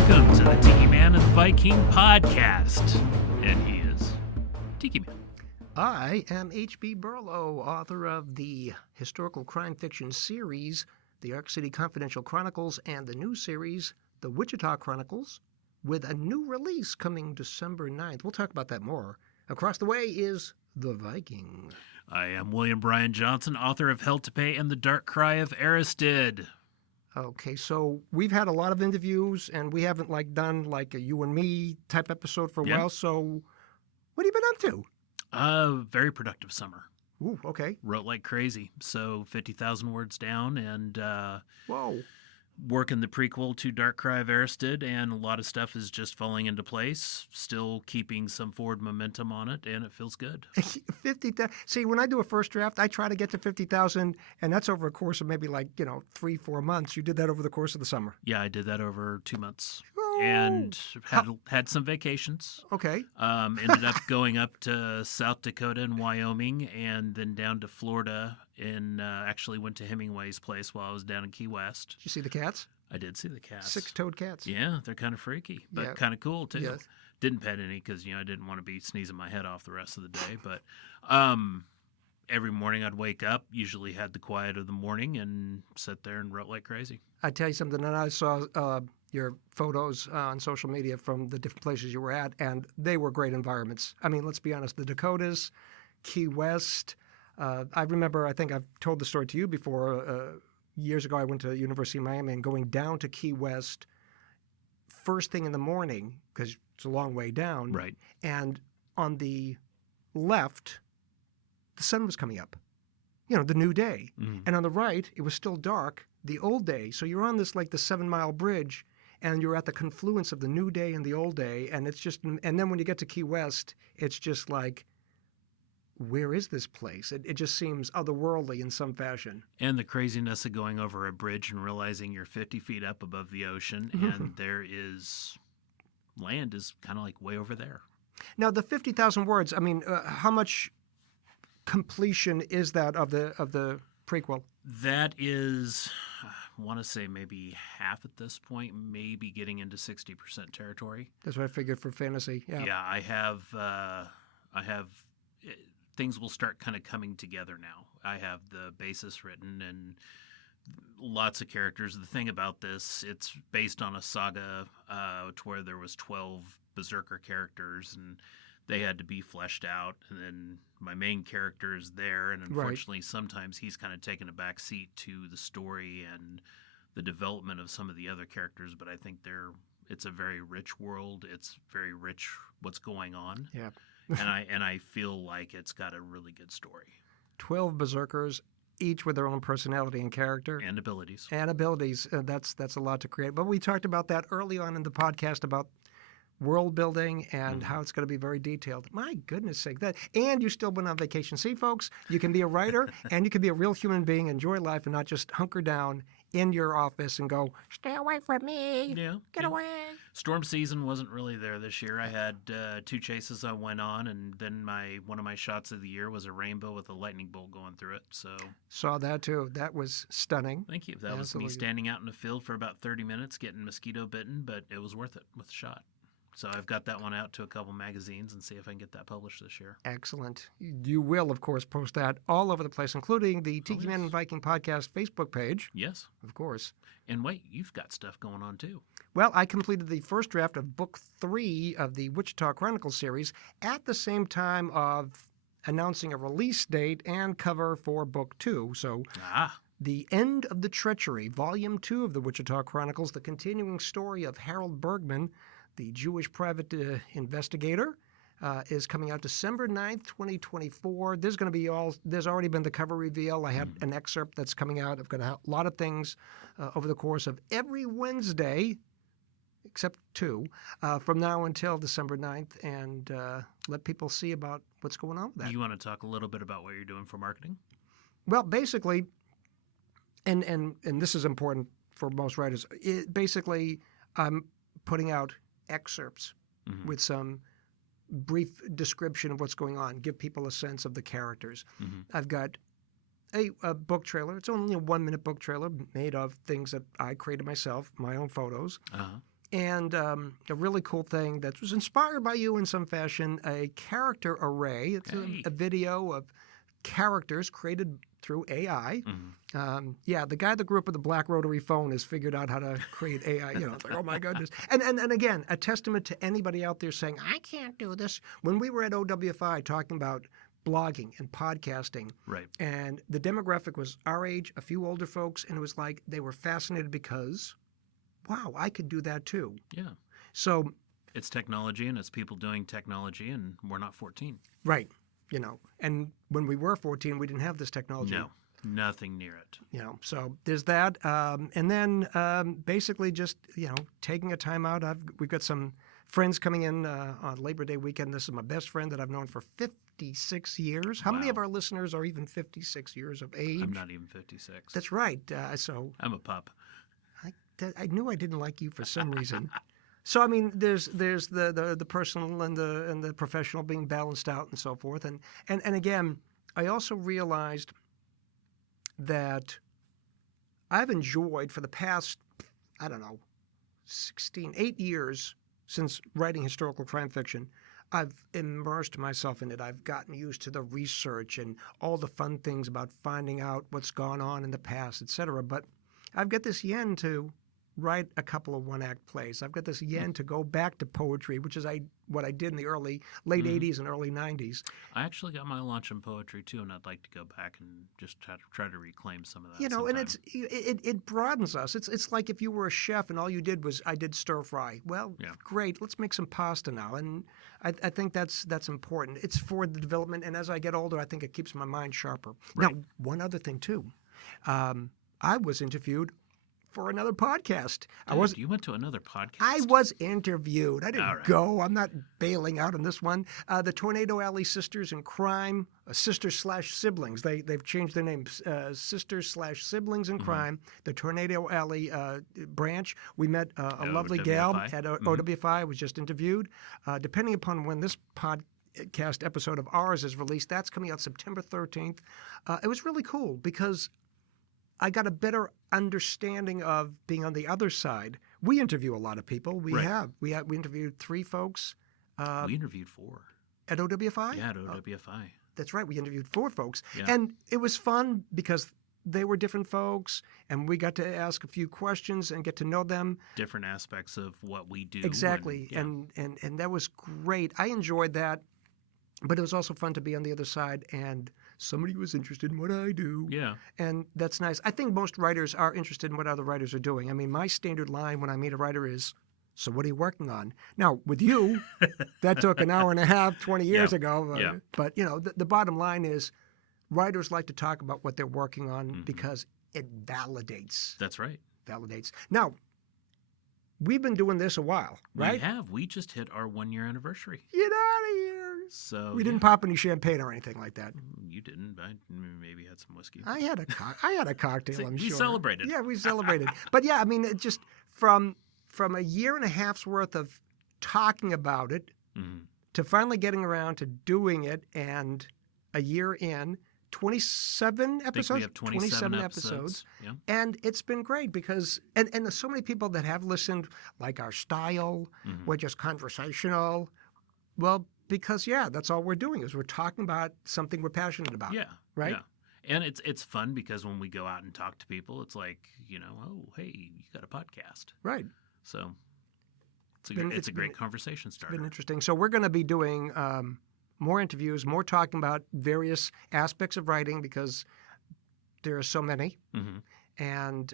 Welcome to the Tiki Man and the Viking podcast. And he is Tiki Man. I am H.B. Burlow, author of the historical crime fiction series, The Ark City Confidential Chronicles, and the new series, The Wichita Chronicles, with a new release coming December 9th. We'll talk about that more. Across the way is The Viking. I am William Bryan Johnson, author of Hell to Pay and The Dark Cry of Aristid. Okay, so we've had a lot of interviews, and we haven't done a you and me type episode for a while. So, what have you been up to? Very productive summer. Ooh, okay. Wrote like crazy. So 50,000 words down and Whoa. working the prequel to Dark Cry of Aristid, and a lot of stuff is just falling into place. Still keeping some forward momentum on it, and it feels good. 50,000. See, when I do a first draft, I try to get to 50,000, and that's over a course of maybe 3-4 months. You did that over the course of the summer. Yeah, I did that over 2 months. Oh. And had some vacations. Okay. Ended up going up to South Dakota and Wyoming, and then down to Florida, and actually went to Hemingway's place while I was down in Key West. Did you see the cats? I did see the cats. 6-toed cats. Yeah, they're kind of freaky, but Yeah. kind of cool too. Yes. Didn't pet any because I didn't want to be sneezing my head off the rest of the day. But every morning I'd wake up, usually had the quiet of the morning, and sit there and wrote like crazy. I tell you something, and I saw your photos on social media from the different places you were at, and they were great environments. I mean, let's be honest, the Dakotas, Key West. I remember, I think I've told the story to you before, years ago I went to the University of Miami, and going down to Key West first thing in the morning, because it's a long way down. Right. And on the left, the sun was coming up, the new day. Mm-hmm. And on the right, it was still dark, the old day. So you're on this, the 7-mile bridge, and you're at the confluence of the new day and the old day. And it's just, and then when you get to Key West, it's just like, where is this place? It just seems otherworldly in some fashion. And the craziness of going over a bridge and realizing you're 50 feet up above the ocean, and land is kind of like way over there. Now, the 50,000 words, I mean, how much completion is that of the prequel? That is, I want to say maybe half at this point, maybe getting into 60% territory. That's what I figured for fantasy. Yeah. Yeah, I have things will start kind of coming together now. I have the basis written and lots of characters. The thing about this, it's based on a saga to where there was 12 berserker characters, and they had to be fleshed out. And then my main character is there, and unfortunately, sometimes he's kind of taken a back seat to the story and the development of some of the other characters. But I think it's a very rich world. It's very rich what's going on. Yeah. and I feel like it's got a really good story. 12 berserkers, each with their own personality and character. And abilities. That's a lot to create. But we talked about that early on in the podcast about world building and how it's going to be very detailed. My goodness sake. And you still went on vacation. See, folks, you can be a writer and you can be a real human being, enjoy life, and not just hunker down in your office and go, stay away from me. Yeah. Get away. Storm season wasn't really there this year. I had 2 chases I went on, and then one of my shots of the year was a rainbow with a lightning bolt going through it. So saw that too. That was stunning. Thank you. That was me standing out in the field for about 30 minutes getting mosquito bitten, but it was worth it with the shot. So I've got that one out to a couple magazines and see if I can get that published this year. Excellent. You will, of course, post that all over the place, including the Tiki Man and Viking podcast Facebook page. Yes. Of course. And wait, you've got stuff going on too. Well, I completed the first draft of Book 3 of the Wichita Chronicles series at the same time of announcing a release date and cover for Book 2. So The End of the Treachery, Volume 2 of the Wichita Chronicles, the continuing story of Harold Bergman, the Jewish private investigator, is coming out December 9th, 2024. There's already been the cover reveal. I had an excerpt that's coming out. I've got a lot of things over the course of every Wednesday, except 2, from now until December 9th, and let people see about what's going on with that. Do you want to talk a little bit about what you're doing for marketing? Well, basically, and this is important for most writers, basically I'm putting out excerpts with some brief description of what's going on, give people a sense of the characters. I've got a book trailer. It's only a 1-minute book trailer made of things that I created myself, my own photos. And a really cool thing that was inspired by you in some fashion, a character array. It's a video of characters created through AI. Yeah, the guy that grew up with a black rotary phone has figured out how to create AI. It's like, oh my goodness. And again, a testament to anybody out there saying, I can't do this. When we were at OWFI talking about blogging and podcasting, right, and the demographic was our age, a few older folks, and it was like they were fascinated because, wow, I could do that too. Yeah. So it's technology and it's people doing technology, and we're not 14. Right. And when we were 14, we didn't have this technology. No, nothing near it. So there's that. And then basically just, taking a time out. We've got some friends coming in on Labor Day weekend. This is my best friend that I've known for 56 years. How many of our listeners are even 56 years of age? I'm not even 56. That's right. So I'm a pup. I knew I didn't like you for some reason. So I mean, there's the personal and the professional being balanced out and so forth. And again, I also realized that I've enjoyed for the past, 8 years since writing historical crime fiction. I've immersed myself in it. I've gotten used to the research and all the fun things about finding out what's gone on in the past, etc. But I've got this yen to write a couple of one-act plays. I've got this yen to go back to poetry, which is what I did in the late 80s and early 90s. I actually got my launch in poetry too, and I'd like to go back and just try to reclaim some of that. And it broadens us. It's like if you were a chef and all you did was, I did stir fry. Well, great, let's make some pasta now. And I think that's important. It's for the development, and as I get older, I think it keeps my mind sharper. Right. Now, one other thing too. I was interviewed for another podcast. You went to another podcast? I was interviewed. I didn't go. I'm not bailing out on this one. The Tornado Alley Sisters in Crime, Sisters/Siblings. They've changed their names. Sisters/Siblings in Crime. The Tornado Alley branch. We met a lovely gal at OWFI. I was just interviewed. Depending upon when this podcast episode of ours is released, that's coming out September 13th. It was really cool because I got a better understanding of being on the other side. We interview a lot of people. We interviewed 3 folks. We interviewed 4 at OWFI. Yeah, at OWFI. That's right. We interviewed 4 folks, yeah. And it was fun because they were different folks, and we got to ask a few questions and get to know them. Different aspects of what we do. Exactly, and that was great. I enjoyed that, but it was also fun to be on the other side and somebody was interested in what I do. Yeah. And that's nice. I think most writers are interested in what other writers are doing. I mean, my standard line when I meet a writer is, so what are you working on? Now, with you, that took an hour and a half, 20 years ago. But, the bottom line is writers like to talk about what they're working on because it validates. That's right. Validates. Now, we've been doing this a while, right? We have. We just hit our 1-year anniversary. Get out of here. So we didn't pop any champagne or anything like that. You didn't. I maybe had some whiskey. I had a cocktail, I'm sure. We celebrated. Yeah, we celebrated. But yeah, I mean, it just from a year and a half's worth of talking about it to finally getting around to doing it, and a year in, 27 episodes? I think we have 27 episodes. Yeah. And it's been great because, and there's so many people that have listened, like our style, we're just conversational. Well, because, that's all we're doing is we're talking about something we're passionate about. Yeah. Right? Yeah. And it's fun because when we go out and talk to people, it's like, oh, hey, you got a podcast. Right. So it's a great conversation starter. It's been interesting. So we're going to be doing more interviews, more talking about various aspects of writing because there are so many. And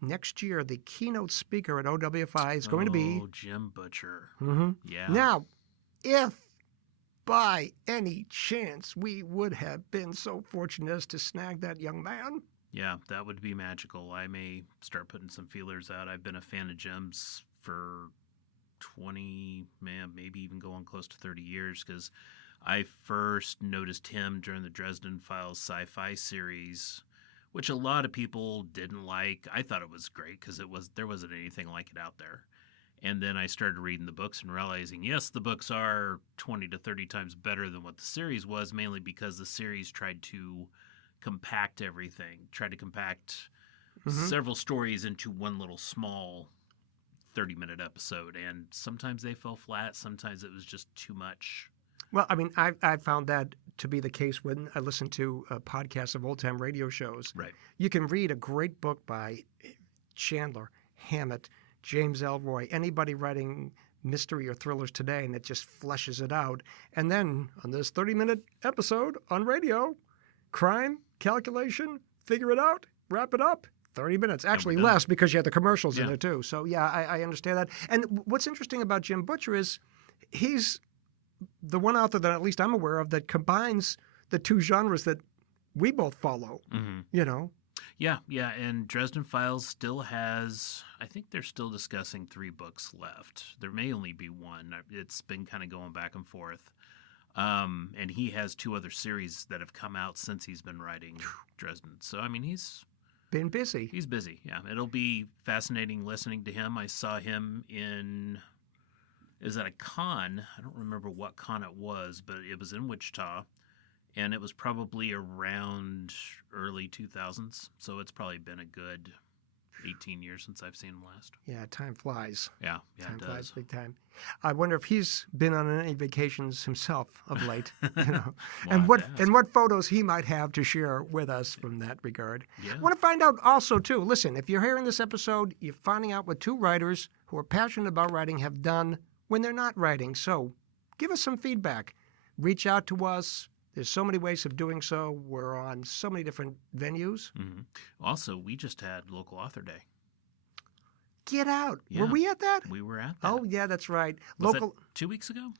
next year, the keynote speaker at OWFI is going to be Jim Butcher. Yeah. Now, if by any chance we would have been so fortunate as to snag that young man. Yeah, that would be magical. I may start putting some feelers out. I've been a fan of Jim's for 20, maybe even going close to 30 years because I first noticed him during the Dresden Files sci-fi series, which a lot of people didn't like. I thought it was great because there wasn't anything like it out there. And then I started reading the books and realizing, yes, the books are 20 to 30 times better than what the series was, mainly because the series tried to compact everything, tried to compact several stories into one little small 30-minute episode, and sometimes they fell flat. Sometimes it was just too much. Well, I mean, I found that to be the case when I listen to podcasts of old-time radio shows. Right. You can read a great book by Chandler, Hammett, James Elroy, anybody writing mystery or thrillers today, and it just fleshes it out. And then on this 30-minute episode on radio, crime, calculation, figure it out, wrap it up. 30 minutes. Actually less because you had the commercials in there too. So yeah, I understand that. And what's interesting about Jim Butcher is he's the one author that at least I'm aware of that combines the two genres that we both follow, you know? Yeah, and Dresden Files still has, I think they're still discussing 3 books left. There may only be 1. It's been kind of going back and forth. And he has 2 other series that have come out since he's been writing Dresden. So, I mean, he's been busy. He's busy, yeah. It'll be fascinating listening to him. I saw him at a con. I don't remember what con it was, but it was in Wichita. And it was probably around early 2000s. So it's probably been a good 18 years since I've seen him last. Yeah, time flies. Yeah, time it does. Flies big time. I wonder if he's been on any vacations himself of late, you know, and what photos he might have to share with us from that regard. Yeah. I want to find out also too. Listen, if you're hearing this episode, you're finding out what 2 writers who are passionate about writing have done when they're not writing. So, give us some feedback. Reach out to us. There's so many ways of doing so. We're on so many different venues. Mm-hmm. Also, we just had Local Author Day. Get out. Yeah. Were we at that? We were at that. Oh, yeah, that's right. Was that 2 weeks ago?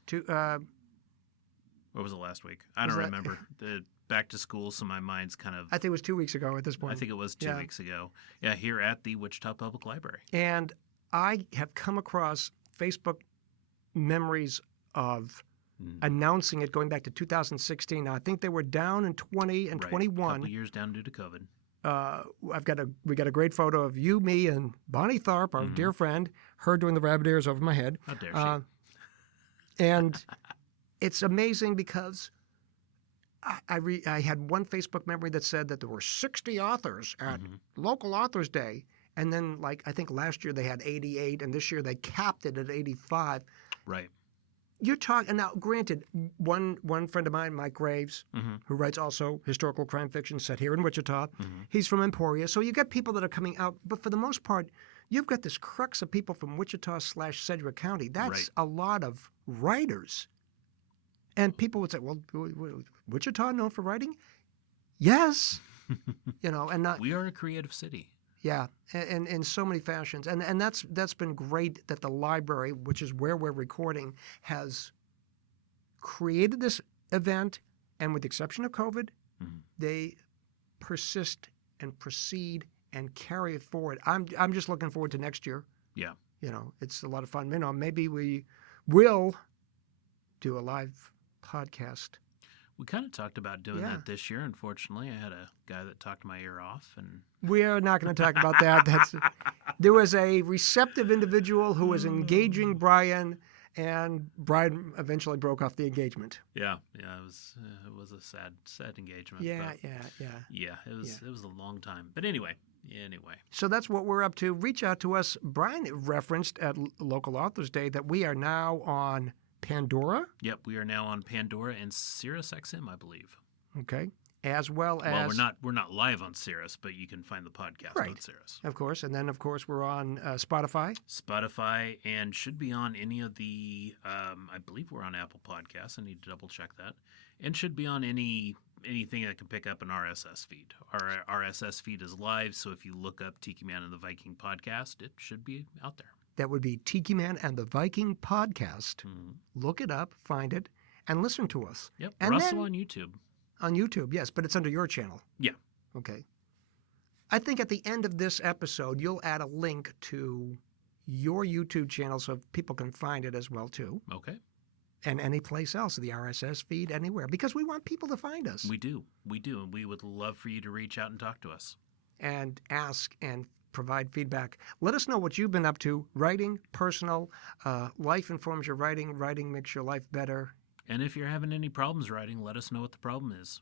Or was it last week? I don't remember. Back to school, so my mind's kind of... I think it was 2 weeks ago at this point. I think it was 2 weeks ago. Yeah, here at the Wichita Public Library. And I have come across Facebook memories of announcing it going back to 2016. Now, I think they were down in 20 and 21. A couple years down due to COVID. We got a great photo of you, me, and Bonnie Tharp, our dear friend, her doing the rabbit ears over my head. How dare she? And it's amazing because I had one Facebook memory that said that there were 60 authors at Local Authors Day. And then, like, I think last year they had 88, and this year they capped it at 85. Right. You're talking, and now granted, one friend of mine, Mike Graves, who writes also historical crime fiction set here in Wichita, he's from Emporia. So you get people that are coming out, but for the most part, you've got this crux of people from Wichita/Sedgwick County. That's a lot of writers. And people would say, well, Wichita known for writing? Yes. You know, and not... We are a creative city. Yeah, and in so many fashions. And that's been great that the library, which is where we're recording, has created this event. And with the exception of COVID, they persist and proceed and carry it forward. I'm just looking forward to next year. Yeah. You know, it's a lot of fun. You know, maybe we will do a live podcast. We kind of talked about doing that this year. Unfortunately, I had a guy that talked my ear off, and we are not going to talk about that. There was a receptive individual who was engaging Brian, and Brian eventually broke off the engagement. Yeah, it was a sad engagement. Yeah. It was a long time, but anyway. So that's what we're up to. Reach out to us. Brian referenced at Local Authors Day that we are now on Pandora? Yep, we are now on Pandora and Sirius XM, I believe. Okay. As well as... Well, we're not live on Sirius, but you can find the podcast on Sirius. Of course. And then, of course, we're on Spotify. Spotify, and should be on any of the... I believe we're on Apple Podcasts. I need to double-check that. And should be on anything that can pick up an RSS feed. Our RSS feed is live, so if you look up Tiki Man and the Viking podcast, it should be out there. That would be Tiki Man and the Viking podcast. Look it up, find it, and listen to us. Yep, and we're also on YouTube. On YouTube, yes, but it's under your channel. Yeah. Okay. I think at the end of this episode, you'll add a link to your YouTube channel so people can find it as well, too. Okay. And any place else, the RSS feed, anywhere, because we want people to find us. We do, and we would love for you to reach out and talk to us. And ask and provide feedback. Let us know what you've been up to. Writing, personal, life informs your writing. Writing makes your life better. And if you're having any problems writing, let us know what the problem is.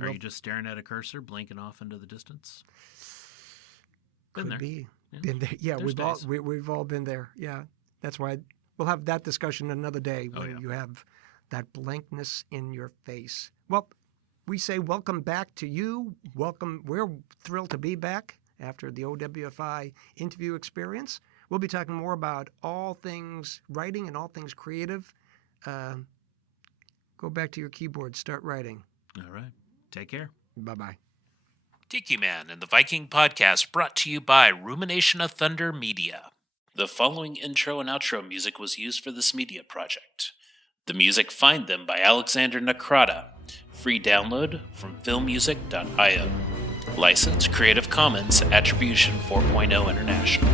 Are you just staring at a cursor, blinking off into the distance? Could be. Been there. Yeah, There's days. we've all been there. Yeah, that's why we'll have that discussion another day when you have that blankness in your face. Well, we say welcome back to you. Welcome. We're thrilled to be back after the OWFI interview experience. We'll be talking more about all things writing and all things creative. Go back to your keyboard. Start writing. All right. Take care. Bye-bye. Tiki Man and the Viking Podcast brought to you by Rumination of Thunder Media. The following intro and outro music was used for this media project. The music Find Them by Alexander Nakrata. Free download from filmmusic.io. License Creative Commons Attribution 4.0 International.